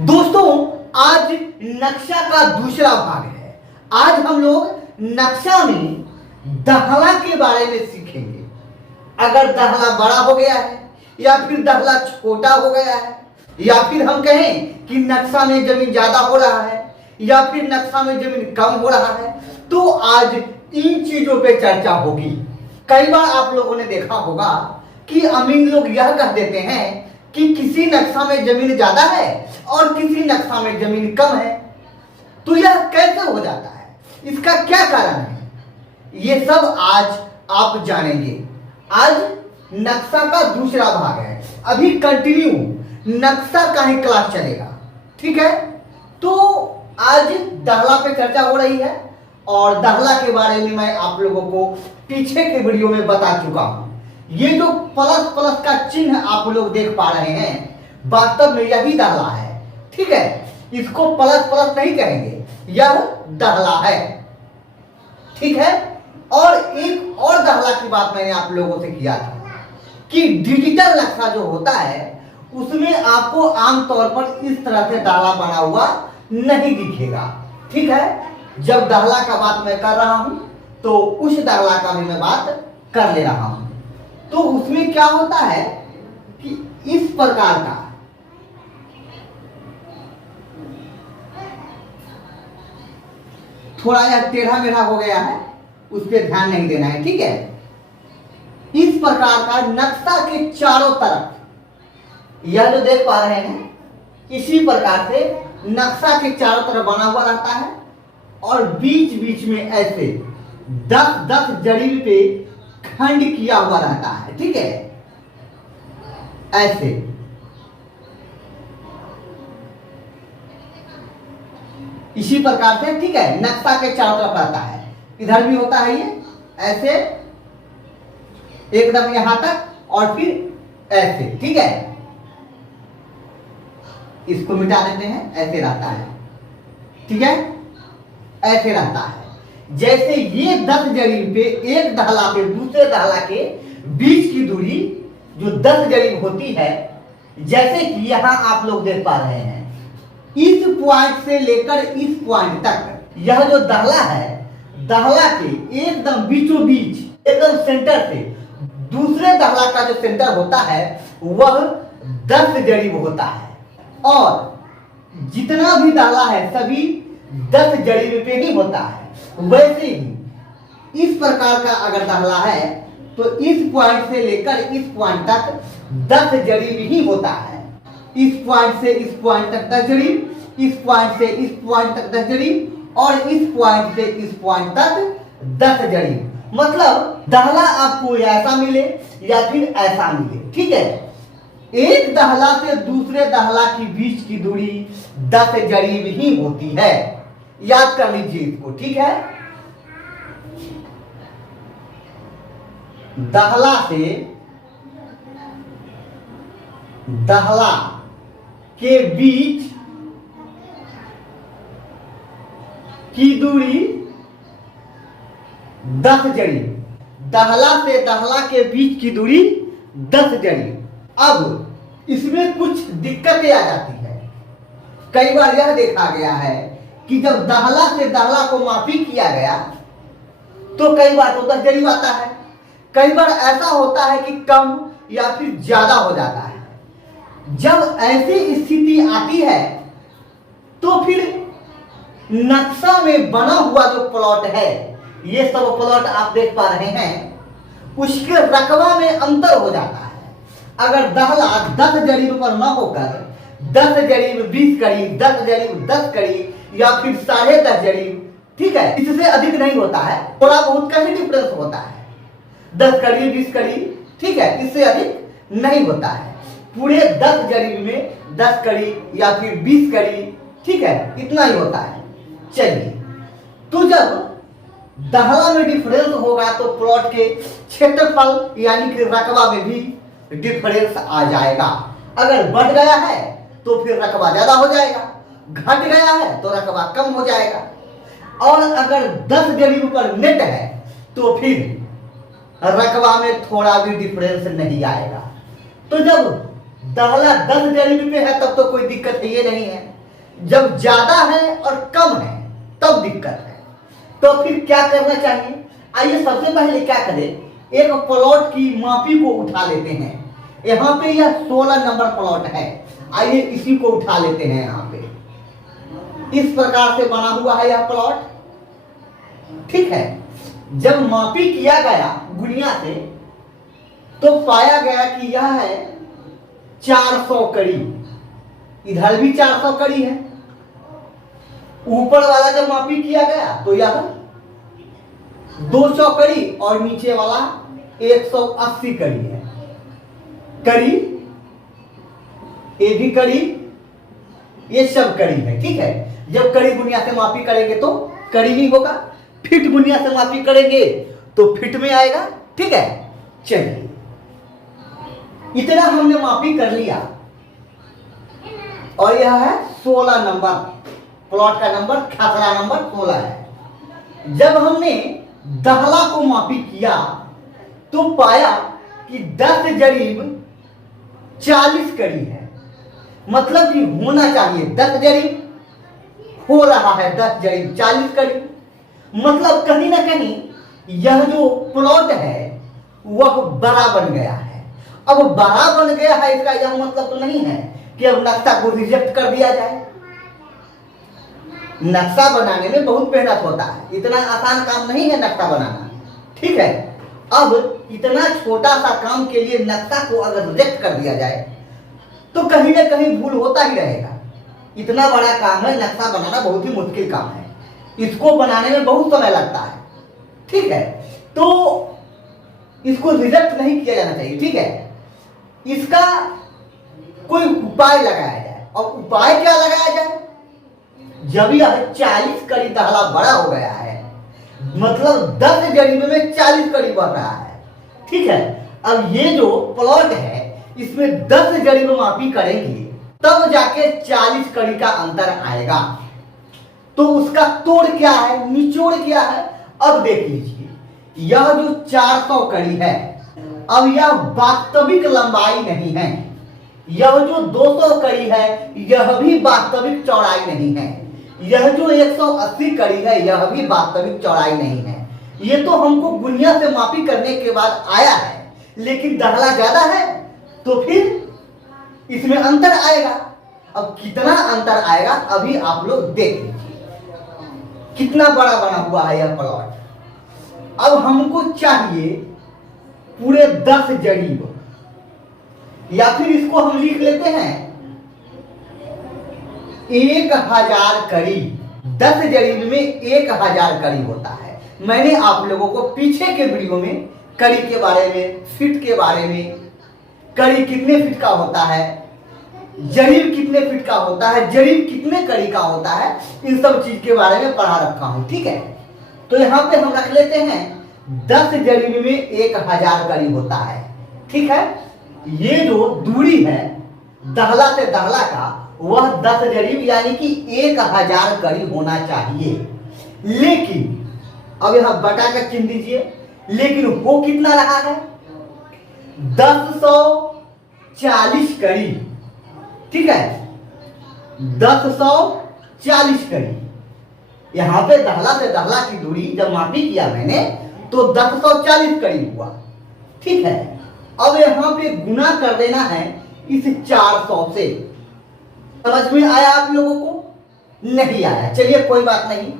दोस्तों, आज नक्शा का दूसरा भाग है। आज हम लोग नक्शा में दहला के बारे में सीखेंगे। अगर दहला बड़ा हो गया है या फिर दहला छोटा हो गया है, या फिर हम कहें कि नक्शा में जमीन ज्यादा हो रहा है या फिर नक्शा में जमीन कम हो रहा है, तो आज इन चीजों पे चर्चा होगी। कई बार आप लोगों ने देखा होगा कि अमीन लोग यह कह देते हैं कि किसी नक्शा में जमीन ज्यादा है और किसी नक्शा में जमीन कम है। तो यह कैसे हो जाता है, इसका क्या कारण है, ये सब आज आप जानेंगे। आज नक्शा का दूसरा भाग है। अभी कंटिन्यू नक्शा का ही क्लास चलेगा, ठीक है। तो आज दहला पे चर्चा हो रही है और दहला के बारे में मैं आप लोगों को पीछे के वीडियो में बता चुका हूं। ये जो प्लस प्लस का चिन्ह आप लोग देख पा रहे हैं, वास्तव में यही दहला है, ठीक है। इसको प्लस प्लस नहीं कहेंगे, यह दहला है, ठीक है। और एक और दहला की बात मैंने आप लोगों से किया था कि डिजिटल नक्शा जो होता है उसमें आपको आमतौर पर इस तरह से दहला बना हुआ नहीं दिखेगा, ठीक है। जब दहला का बात मैं कर रहा हूं तो उस दहला का भी मैं बात कर ले रहा हूं। तो उसमें क्या होता है कि इस प्रकार का थोड़ा यह टेढ़ा मेढ़ा हो गया है, उस पर ध्यान नहीं देना है, ठीक है। इस प्रकार का नक्शा के चारों तरफ यह जो देख पा रहे हैं, इसी प्रकार से नक्शा के चारों तरफ बना हुआ रहता है और बीच बीच में ऐसे 10-10 जड़ी पे खंड किया हुआ रहता है, ठीक है। ऐसे इसी प्रकार से, ठीक है, नक्शा के चारों तरफ रहता है। इधर भी होता है ये ऐसे एकदम यहां तक और फिर ऐसे, ठीक है। इसको मिटा देते हैं, ऐसे रहता है, ठीक है, ऐसे रहता है। जैसे ये 10 जरीब पे एक दहला पे दूसरे दहला के बीच की दूरी जो 10 जरीब होती है, जैसे कि यहां आप लोग देख पा रहे हैं, इस पॉइंट से लेकर इस पॉइंट तक यह जो दहला है, दहला के एकदम बीचों बीच एकदम सेंटर से दूसरे दहला का जो सेंटर होता है वह 10 जरीब होता है। और जितना भी दहला है सभी 10 जरीब पे ही होता है। वैसे ही इस प्रकार का अगर दहला है तो इस पॉइंट से लेकर इस पॉइंट तक 10 जरीब ही होता है। इस पॉइंट से इस पॉइंट तक 10 जरीब, इस पॉइंट से इस पॉइंट तक 10 जरीब और इस पॉइंट से इस पॉइंट तक 10 जरीब। मतलब दहला आपको ऐसा मिले या फिर ऐसा मिले, ठीक है। एक दहला से दूसरे दहला के बीच की दूरी 10 जरीब ही होती है, याद कर लीजिए इसको, ठीक है। दहला से दहला के बीच की दूरी 10 जरीब, दहला से दहला के बीच की दूरी 10 जरीब। अब इसमें कुछ दिक्कतें आ जाती है। कई बार यह देखा गया है कि जब दहला से दहला को मापी किया गया तो कई बार तो 10 जरीब आता है, कई बार ऐसा होता है कि कम या फिर ज्यादा हो जाता है। जब ऐसी स्थिति आती है तो फिर नक्शा में बना हुआ जो प्लॉट है, ये सब प्लॉट आप देख पा रहे हैं, उसके रकबा में अंतर हो जाता है। अगर दहला 10 जरीब पर न होकर 10 जरीब 20 कड़ी, 10 जरीब 10 कड़ी या फिर 10.5 जरीब, ठीक है, इससे अधिक नहीं होता है। थोड़ा बहुत का ही डिफरेंस होता है, 10 कड़ी 20 कड़ी, ठीक है, इससे अधिक नहीं होता है। पूरे 10 जरीब में 10 कड़ी या फिर 20 कड़ी, ठीक है, इतना ही होता है। चलिए, तो जब दहला में डिफरेंस होगा तो प्लॉट के क्षेत्रफल यानी कि रकबा में भी डिफरेंस आ जाएगा। अगर बढ़ गया है तो फिर रकबा ज्यादा हो जाएगा, घट गया है तो रकबा कम हो जाएगा। और अगर 10 जरीब पर नेट है तो फिर रकबा में थोड़ा भी डिफरेंस नहीं आएगा। तो जब दहला 10 जरीब पे है तब तो कोई दिक्कत है, ये नहीं है। जब ज्यादा है और कम है तब दिक्कत है। तो फिर क्या करना चाहिए? आइए सबसे पहले क्या करें, एक प्लॉट की मापी को उठा लेते हैं। यहाँ पे यह 16 नंबर प्लॉट है, आइए इसी को उठा लेते हैं। यहाँ पे इस प्रकार से बना हुआ है यह प्लॉट, ठीक है। जब मापी किया गया गुनिया से तो पाया गया कि यह है 400 कड़ी, इधर भी 400 कड़ी है। ऊपर वाला जब मापी किया गया तो यह 200 कड़ी और नीचे वाला 180 कड़ी है। कड़ी, ये भी कड़ी, ये सब कड़ी है, ठीक है। जब कड़ी गुनिया से मापी करेंगे तो कड़ी नहीं होगा, फिट गुनिया से मापी करेंगे तो फिट में आएगा, ठीक है। चलिए इतना हमने मापी कर लिया और यह है 16 नंबर प्लॉट का नंबर, खसरा नंबर 16 है। जब हमने दहला को मापी किया तो पाया कि 10 जरीब 40 कड़ी है, मतलब कि होना चाहिए 10 जरीब, हो रहा है 10 जरीब 40 कड़ी। मतलब कहीं ना कहीं यह जो प्लॉट है वह बड़ा बन गया है। अब बड़ा बन गया है इसका यह मतलब तो नहीं है कि अब नक्शा को रिजेक्ट कर दिया जाए। नक्शा बनाने में बहुत मेहनत होता है, इतना आसान काम नहीं है नक्शा बनाना, ठीक है। अब इतना छोटा सा काम के लिए नक्शा को अगर रिजेक्ट कर दिया जाए तो कहीं ना कहीं भूल होता ही रहेगा। इतना बड़ा काम है, नक्शा बनाना बहुत ही मुश्किल काम है, इसको बनाने में बहुत समय लगता है, ठीक है। तो इसको रिजेक्ट नहीं किया जाना चाहिए, ठीक है। इसका कोई उपाय लगाया जाए, और उपाय क्या लगाया जाए? जब यह 40 कड़ी दहला बड़ा हो गया है, मतलब 10 जरीब में 40 कड़ी बढ़ रहा है, ठीक है। अब ये जो प्लॉट है इसमें 10 जरीब मापी करेंगे तब जाके 40 कड़ी का अंतर आएगा। तो उसका तोड़ क्या है, निचोड़ क्या है? अब देख लीजिए, यह जो 400 कड़ी है, अब यह वास्तविक लंबाई नहीं है। यह जो 200 कड़ी है यह भी वास्तविक चौड़ाई नहीं है। यह जो 180 कड़ी है यह भी वास्तविक चौड़ाई नहीं है। ये तो हमको गुनिया से मापी करने के बाद आया है, लेकिन दहला ज्यादा है तो फिर इसमें अंतर आएगा। अब कितना अंतर आएगा अभी आप लोग देख लीजिए, कितना बड़ा बना हुआ है यह प्लॉट। अब हमको चाहिए पूरे 10 जरीब, या फिर इसको हम लिख लेते हैं 1000 कड़ी। 10 जरीब में 1000 कड़ी होता है। मैंने आप लोगों को पीछे के वीडियो में कड़ी के बारे में, फीट के बारे में, कड़ी कितने फीट का होता है, जरीब कितने फीट का होता है, जरीब कितने कड़ी का होता है, इन सब चीज के बारे में पढ़ा रखा हूं, ठीक है। तो यहाँ पे हम रख लेते हैं 10 जरीब में 1000 कड़ी होता है, ठीक है। ये जो दूरी है दहला से दहला का वह 10 जरीब यानी कि 1000 कड़ी होना चाहिए। लेकिन अब यहां बटा कर चिन्ह दीजिए, लेकिन हो कितना रहा है? 1040 कड़ी, ठीक है। 1040 कड़ी। यहां पे दहला से दहला की दूरी जब मापी किया मैंने तो 1040 कड़ी हुआ, ठीक है। अब यहां पे गुना कर देना है इस 400 से। समझ में आया आप लोगों को? नहीं आया, चलिए कोई बात नहीं,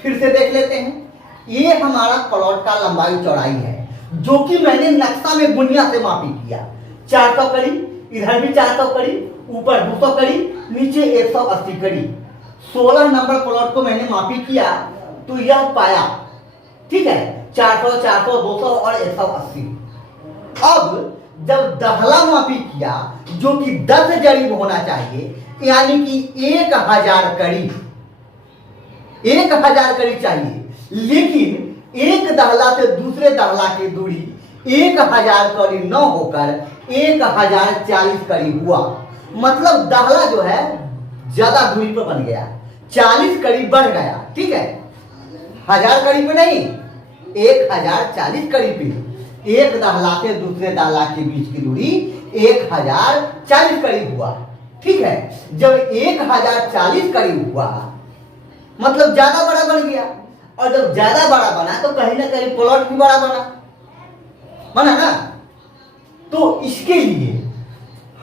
फिर से देख लेते हैं। ये हमारा प्लॉट का लंबाई चौड़ाई है जो कि मैंने नक्शा में गुनिया से मापी किया। 400 कड़ी, इधर भी 400 कड़ी, ऊपर 200 कड़ी, नीचे 180 कड़ी। 16 नंबर प्लॉट को मैंने मापी किया तो यह पाया, ठीक है, 400, 400, 200 और 180। अब जब दहला मापी किया जो कि 10 जरीब होना चाहिए, यानी कि 1000 कड़ी, 1000 कड़ी चाहिए, लेकिन एक दहला से दूसरे दहला की दूरी 1000 कड़ी न होकर 1040 कड़ी हुआ। मतलब दहला जो है ज्यादा दूरी पर बन गया, 40 कड़ी बढ़ गया, ठीक है। 1000 कड़ी पे नहीं, 1040 कड़ी पे। एक दहला से दूसरे दहला के बीच की दूरी 1040 करीब हुआ। ठीक है, जब 1040 करीब हुआ मतलब ज्यादा बड़ा बन गया, और जब ज्यादा बड़ा बना तो कहीं ना कहीं प्लॉट भी बड़ा बना ना। तो इसके लिए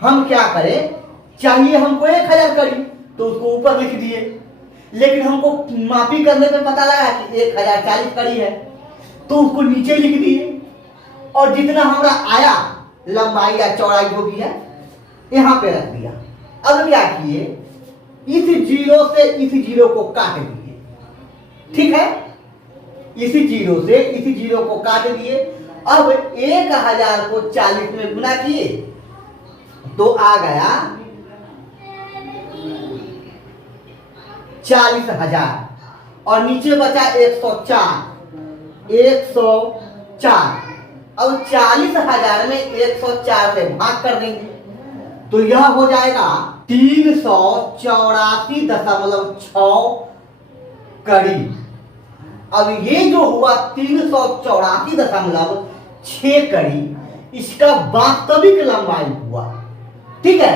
हम क्या करें, चाहिए हमको 1000 कड़ी तो उसको ऊपर लिख दिए, लेकिन हमको मापी करने पे पता लगा कि 1040 कड़ी है तो उसको नीचे लिख दिए, और जितना हमारा आया लंबाई या चौड़ाई जो भी है यहां पे रख दिया। अब क्या किए, इस जीरो से इस जीरो को काट दिए। ठीक है, इस जीरो से इस जीरो को काट दिए। अब 1000 को 40 में गुना किए तो आ गया 40,000, और नीचे बचा 104। अब 40,000 में 104 से भाग कर देंगे तो यह हो जाएगा 384.6 कड़ी। अब ये जो हुआ 384.6 कड़ी, इसका वास्तविक लंबाई हुआ। ठीक है,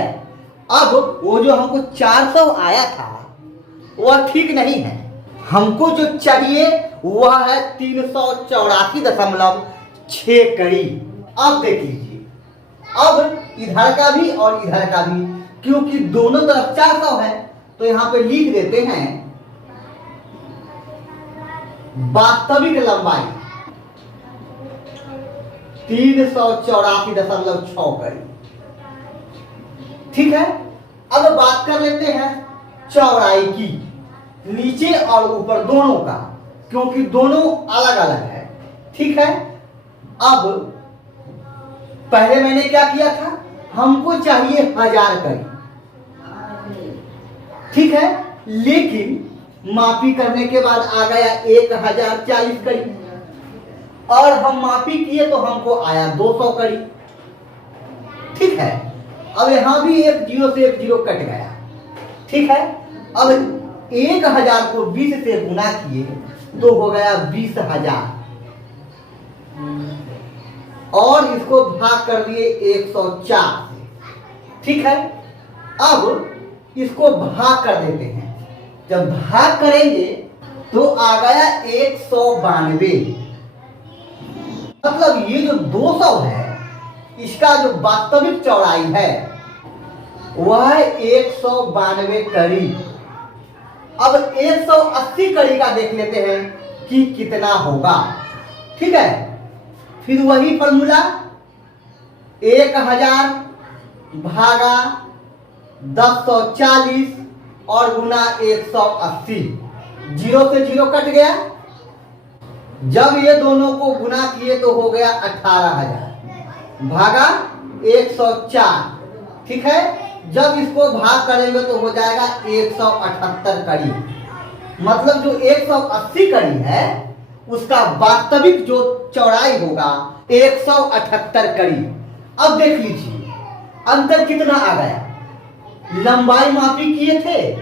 अब वो जो हमको 400 आया था वह ठीक नहीं है, हमको जो चाहिए वह है 384.6 कड़ी। अब देख लीजिए, अब इधर का भी और इधर का भी, क्योंकि दोनों तरफ 400 है तो यहां पे लिख देते हैं वास्तविक लंबाई 384.6 कड़ी। ठीक है, अब बात कर लेते हैं चौड़ाई की, नीचे और ऊपर दोनों का, क्योंकि दोनों अलग अलग है। ठीक है, अब पहले मैंने क्या किया था, हमको चाहिए 1000 कड़ी। ठीक है, लेकिन मापी करने के बाद आ गया 1040 कड़ी, और हम मापी किए तो हमको आया 200 कड़ी। ठीक है, अब यहां भी एक जीरो से एक जीरो कट गया। ठीक है, अब 1000 को 20 से गुना किए तो हो गया 20,000, और इसको भाग कर दिए 104 से। ठीक है, अब इसको भाग कर देते हैं, जब भाग करेंगे तो आ गया 192। मतलब ये जो 200 है इसका जो वास्तविक चौड़ाई है वह 192 कड़ी। अब 180 कड़ी का देख लेते हैं कि कितना होगा। ठीक है, फिर वही फॉर्मूला 1000 भागा 1040 और गुना 180, जीरो से जीरो कट गया। जब ये दोनों को गुना किए तो हो गया 18,000 भागा 104। ठीक है, जब इसको भाग करेंगे तो हो जाएगा 178 कड़ी। मतलब जो 180 कड़ी है उसका वास्तविक जो चौड़ाई होगा 178 कड़ी। अब देख लीजिए अंतर कितना आ गया, लंबाई मापी किए थे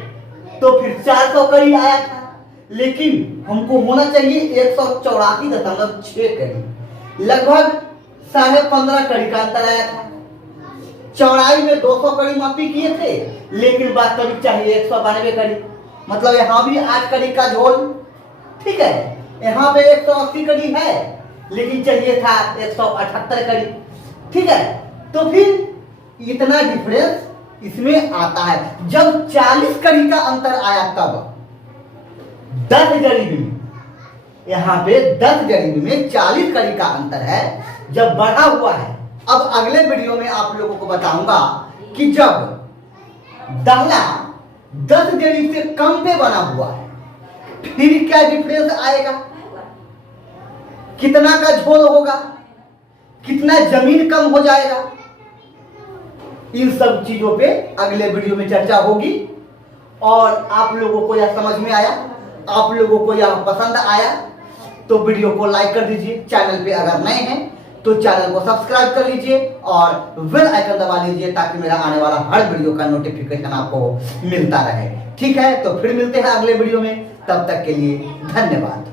तो फिर 400 कड़ी आया था, लेकिन हमको होना चाहिए 184.6 कड़ी, लगभग 15.5 कड़ी का अंतर आया था। चौड़ाई में 200 कड़ी मापी किए थे, लेकिन वास्तविक चाहिए 192 कड़ी, मतलब यहाँ भी 8 कड़ी का झोल। ठीक है, यहाँ पे 180 कड़ी है लेकिन चाहिए था 178 कड़ी। ठीक है, तो फिर इतना डिफरेंस इसमें आता है। जब 40 कड़ी का अंतर आया तब 10 जरीबी में, यहाँ पे 10 जरीबी में 40 कड़ी का अंतर है, जब बढ़ा हुआ है। अब अगले वीडियो में आप लोगों को बताऊंगा कि जब दाहला 10 जरीब से कम पे बना हुआ है फिर क्या डिफरेंस आएगा, कितना का झोल होगा, कितना जमीन कम हो जाएगा। इन सब चीजों पे अगले वीडियो में चर्चा होगी। और आप लोगों को यह समझ में आया, आप लोगों को यह पसंद आया तो वीडियो को लाइक कर दीजिए। चैनल पे अगर नए हैं तो चैनल को सब्सक्राइब कर लीजिए और बेल आइकन दबा लीजिए ताकि मेरा आने वाला हर वीडियो का नोटिफिकेशन आपको मिलता रहे। ठीक है, तो फिर मिलते हैं अगले वीडियो में, तब तक के लिए धन्यवाद।